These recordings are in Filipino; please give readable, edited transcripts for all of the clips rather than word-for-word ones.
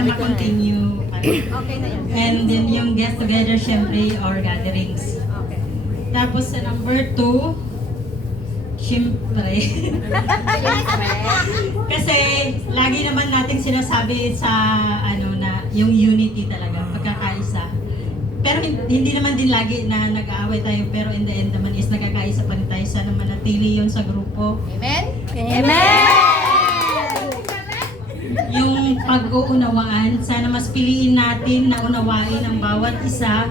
para ma-continue. Okay na yan. And then yung get together, syempre, or gatherings. Okay. Tapos sa number 2, syempre. Kasi lagi naman natin sinasabi sa ano na yung unity talaga, pagkakaisa. Pero hindi naman din lagi na nag-aaway tayo, pero in the end naman is nagkakaisa pa rin tayo. Sana manatili yun sa grupo. Amen? Yung pag-uunawaan, sana mas piliin natin na unawain ang bawat isa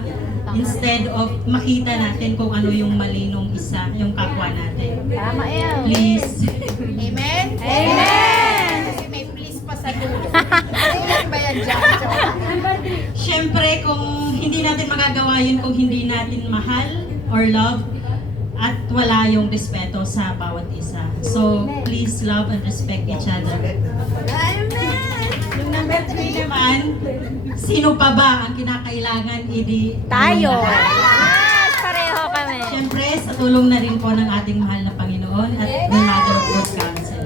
instead of makita natin kung ano yung mali nung isa, yung kapwa natin. Tama yan. Please. Amen? Kasi may please pa sa dulo. Ilan ba yan dyan? Siyempre, kung hindi natin magagawa yun kung hindi natin mahal or love at wala yung respeto sa bawat isa. So, please love and respect each other. Yung number 3 naman, sino pa ba ang kinakailangan Tayo! yung lahat? Yes! Pareho kami. Siyempre, sa tulong na rin po ng ating mahal na Panginoon at the Mother of God Council.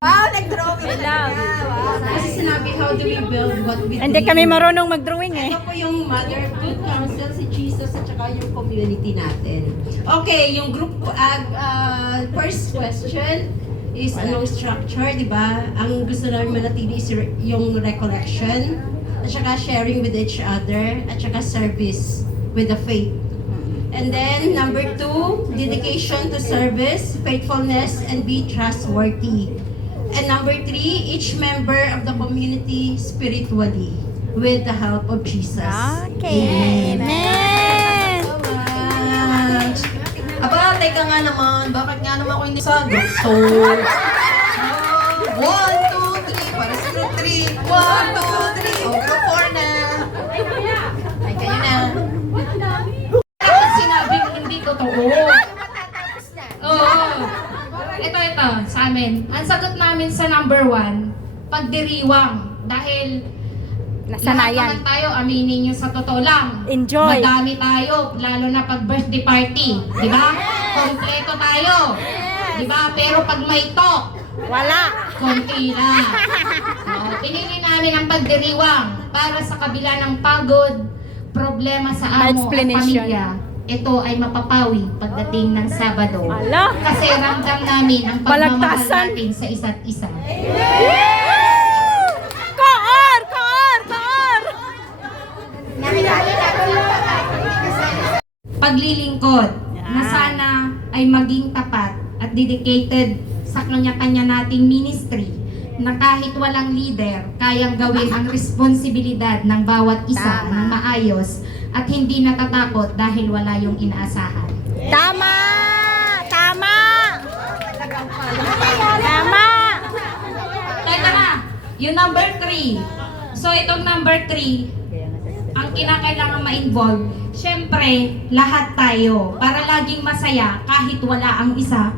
Wow, nag-drawing I na love. Kasi sinabi, how do we build what we do? Hindi kami marunong mag-drawing eh. Ito po yung Mother of Good Counsel, si Jesus, at saka yung community natin. Okay, yung group, first question is anong structure, di ba? Ang gusto namin manatili is yung recollection, at saka sharing with each other, at saka service with the faith. And then, number 2, dedication to service, faithfulness, and be trustworthy. And number 3, each member of the community spiritually with the help of Jesus. Okay. Amen. So much. Aba, teka nga naman, bakit nga naman ako hindi sa gusto? 1, 2, 3, para sa group 3. 1, 2, 3. O, group 4 na. Ay, kayo na. Tapos sinabi hindi totoo. Matatapos na. Oo. Ito, sa amin. Ang sagot namin sa number 1, pagdiriwang. Dahil lahat Nasanayan. naman tayo, aminin nyo sa totoo lang. Enjoy. Madami tayo, lalo na pag birthday party. Di ba? Kompleto tayo. Di ba? Pero pag may talk, Wala. konti lang. So, pinili namin ang pagdiriwang para sa kabila ng pagod, problema sa amo at Explanation. pamilya. Ito ay mapapawi pagdating ng Sabado. Ala. Kasi ramdam namin ang pagmamahal Balagtasan. natin sa isa't isa. Koor! Koor! Koor! Nakilala natin yung pagkakasali. Paglilingkod na sana ay maging tapat at dedicated sa kanya-kanya nating ministry na kahit walang leader, kayang gawin ang responsibilidad ng bawat isa Tama. ng maayos at hindi natatakot dahil wala yung inaasahan. Tama! Tama! Tama! Teka na, yung number 3. So itong number 3, ang kinakailangan ma-involve, syempre, lahat tayo, para laging masaya kahit wala ang isa,